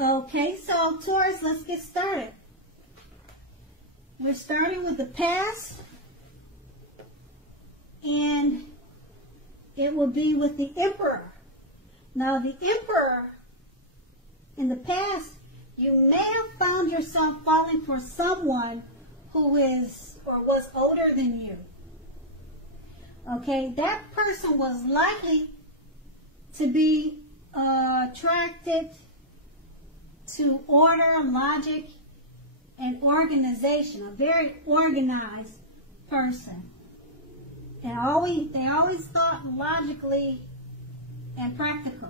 Okay, so Taurus, let's get started. We're starting with the past, and it will be with the Emperor. Now, the Emperor, in the past, you may have found yourself falling for someone who is or was older than you. Okay, that person was likely to be attracted to order, logic, and organization, a very organized person. And they always thought logically and practical.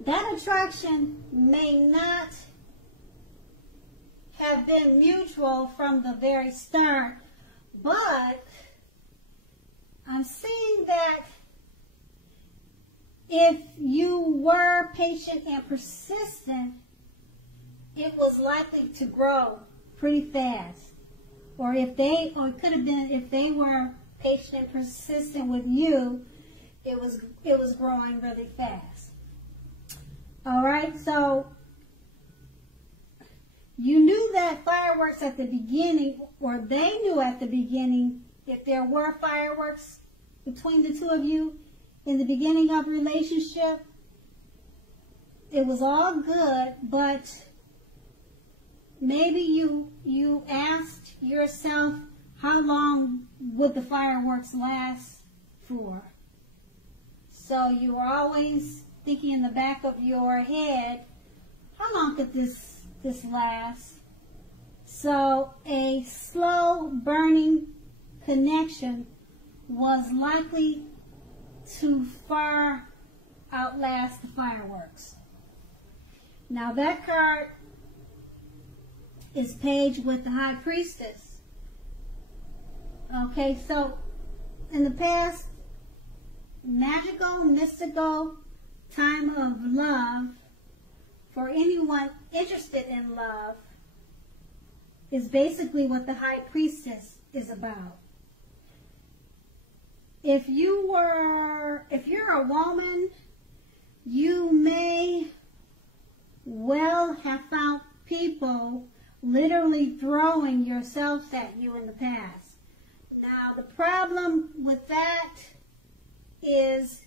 That attraction may not have been mutual from the very start, but I'm seeing that if you were patient and persistent, it was likely to grow pretty fast. Or it could have been if they were patient and persistent with you, it was growing really fast. All right, so you knew that fireworks at the beginning, or they knew at the beginning, if there were fireworks between the two of you in the beginning of a relationship, it was all good, but maybe you asked yourself, how long would the fireworks last for? So you were always thinking in the back of your head, how long could this last? So a slow burning connection was likely to far outlast the fireworks. Now that card is page with the High Priestess. Okay, so in the past, magical, mystical time of love for anyone interested in love is basically what the High Priestess is about. If you're a woman, you may well have found people literally throwing yourselves at you in the past. Now, the problem with that is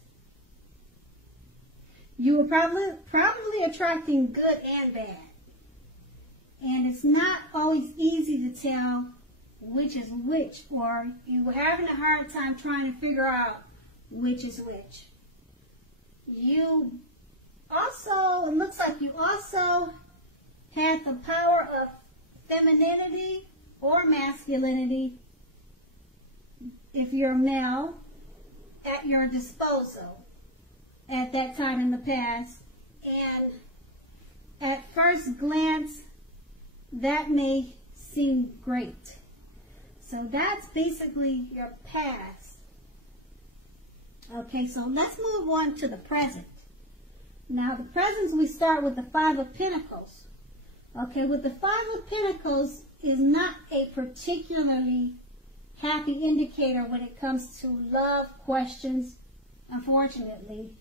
you were probably attracting good and bad. And it's not always easy to tell which is which, or you were having a hard time trying to figure out which is which. You also, it looks like you also had the power of femininity or masculinity, if you're male, at your disposal at that time in the past. And at first glance, that may seem great. So that's basically your past. Okay, so let's move on to the present. Now, the present, we start with the Five of Pentacles. Okay, with the Five of Pentacles is not a particularly happy indicator when it comes to love questions, unfortunately.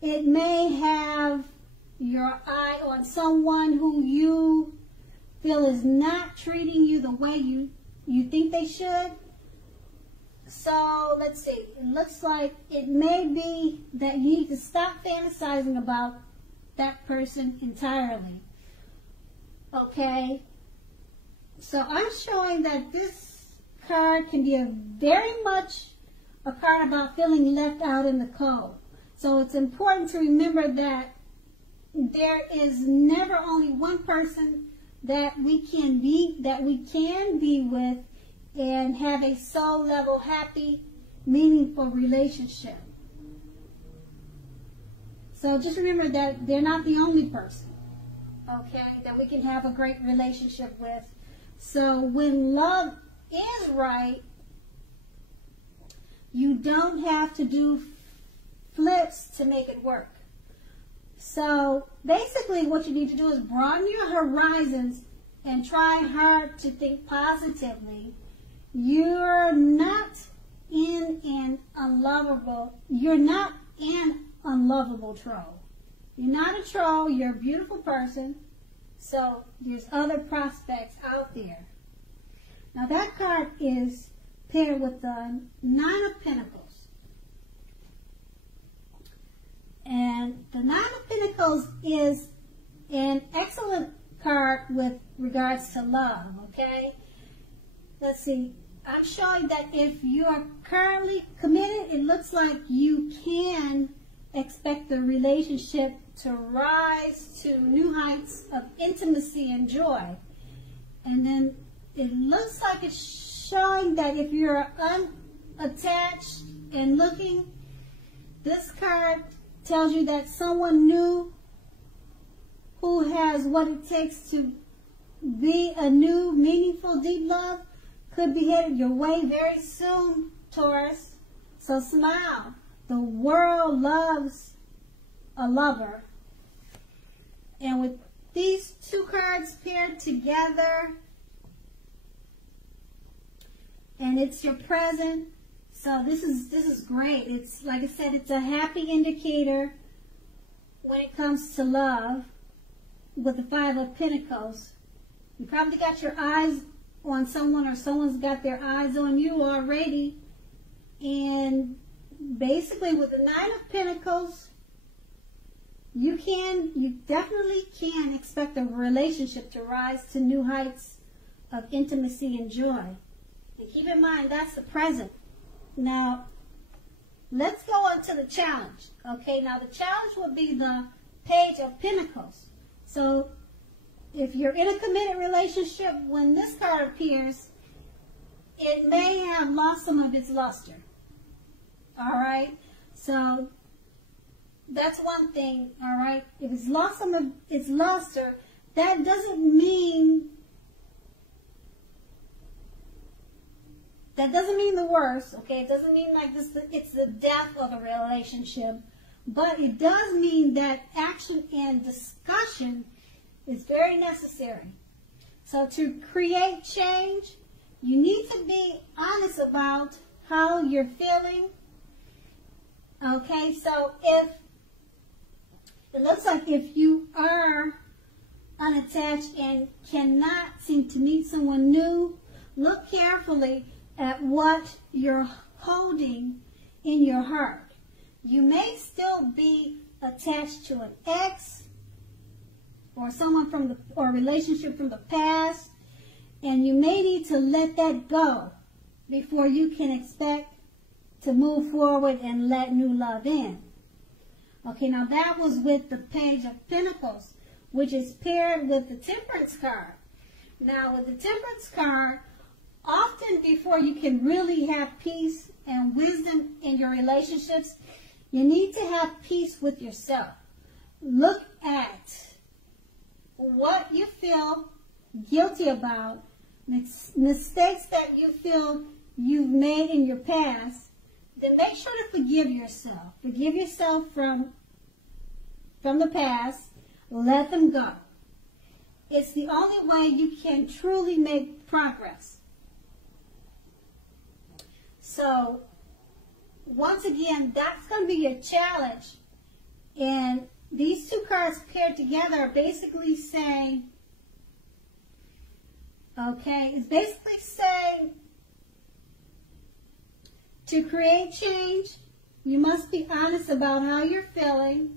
It may have your eye on someone who you feel is not treating you the way you think they should. So, let's see. It looks like it may be that you need to stop fantasizing about that person entirely. Okay? So, I'm showing that this card can be very much a card about feeling left out in the cold. So, it's important to remember that there is never only one person that we can be with and have a soul level, happy, meaningful relationship. So just remember that they're not the only person, okay, that we can have a great relationship with. So when love is right, you don't have to do flips to make it work. So basically what you need to do is broaden your horizons and try hard to think positively. You're not in an unlovable troll. You're not a troll. You're a beautiful person. So there's other prospects out there. Now that card is paired with the Nine of Pentacles. And the Nine of Pentacles is an excellent card with regards to love, okay? Let's see. I'm showing that if you are currently committed, it looks like you can expect the relationship to rise to new heights of intimacy and joy. And then it looks like it's showing that if you're unattached and looking, this card tells you that someone new who has what it takes to be a new, meaningful, deep love could be headed your way very soon, Taurus. So smile. The world loves a lover. And with these two cards paired together, and it's your present, so this is great. It's, like I said, it's a happy indicator when it comes to love with the Five of Pentacles. You probably got your eyes on someone, or someone's got their eyes on you already. And basically with the Nine of Pentacles, you definitely can expect a relationship to rise to new heights of intimacy and joy. And keep in mind, that's the present. Now, let's go on to the challenge. Okay, now the challenge would be the Page of Pentacles. So, if you're in a committed relationship, when this card appears, it may have lost some of its luster. Alright? So, that's one thing, alright? If it's lost some of its luster, that doesn't mean the worst, okay? It doesn't mean like this, it's the death of a relationship. But it does mean that action and discussion is very necessary. So to create change, you need to be honest about how you're feeling. Okay, so if it looks like if you are unattached and cannot seem to meet someone new, look carefully at what you're holding in your heart. You may still be attached to an ex or someone from or a relationship from the past, and you may need to let that go before you can expect to move forward and let new love in. Okay, now that was with the Page of Pentacles, which is paired with the Temperance card. Now with the Temperance card, often before you can really have peace and wisdom in your relationships, you need to have peace with yourself. Look at what you feel guilty about, mistakes that you feel you've made in your past, then make sure to forgive yourself. Forgive yourself from the past. Let them go. It's the only way you can truly make progress. So, once again, that's going to be your challenge. And these two cards paired together are basically saying, okay, it's basically saying to create change, you must be honest about how you're feeling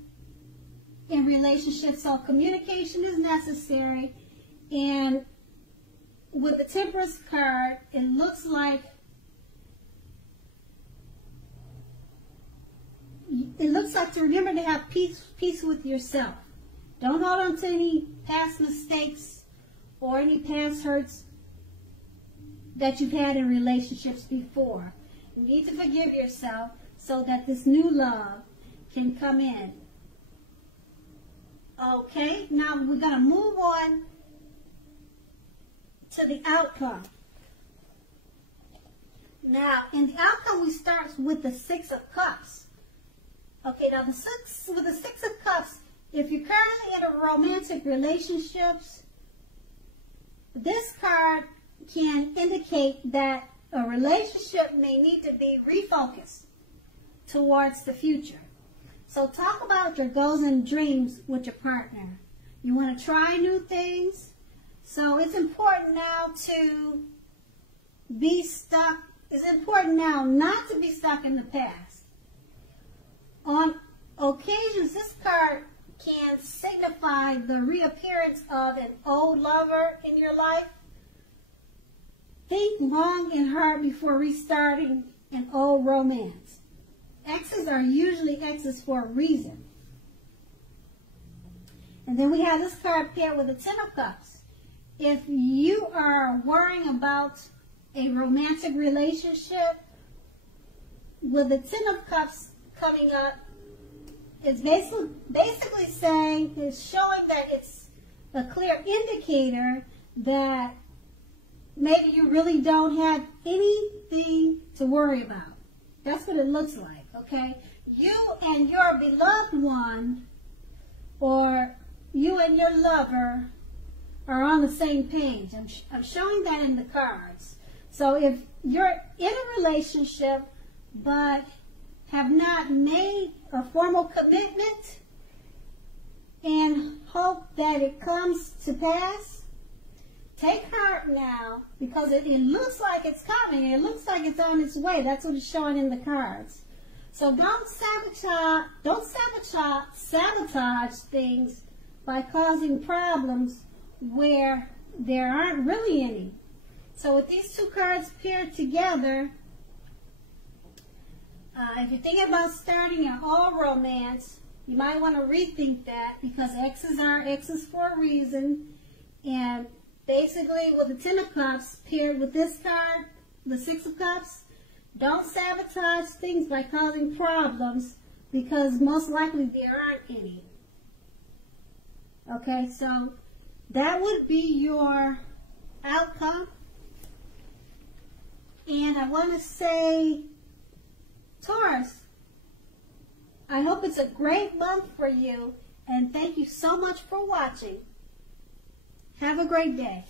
in relationships. So communication is necessary. And with the Temperance card, it looks like to remember to have peace with yourself. Don't hold on to any past mistakes or any past hurts that you've had in relationships before. You need to forgive yourself so that this new love can come in. Okay, now we're going to move on to the outcome. Now, in the outcome, we start with the Six of Cups. Okay, now with the Six of Cups, if you're currently in a romantic relationships, this card can indicate that a relationship may need to be refocused towards the future. So talk about your goals and dreams with your partner. You want to try new things. So it's important now to be stuck. It's important now not to be stuck in the past. On occasions, this card can signify the reappearance of an old lover in your life. Think long and hard before restarting an old romance. Exes are usually exes for a reason. And then we have this card paired with the Ten of Cups. If you are worrying about a romantic relationship, with the Ten of Cups coming up, it's basically saying, it's showing that it's a clear indicator that maybe you really don't have anything to worry about. That's what it looks like, okay? You and your beloved one, or you and your lover, are on the same page. I'm showing that in the cards. So if you're in a relationship but have not made a formal commitment and hope that it comes to pass, take heart now, because it looks like it's coming. It looks like it's on its way. That's what it's showing in the cards. So don't sabotage things by causing problems where there aren't really any. So with these two cards paired together, if you're thinking about starting an all romance, you might want to rethink that, because exes are exes for a reason. And basically with the Ten of Cups paired with this card, the Six of Cups, don't sabotage things by causing problems, because most likely there aren't any. Okay, so that would be your outcome. And I want to say, Taurus, I hope it's a great month for you, and thank you so much for watching. Have a great day.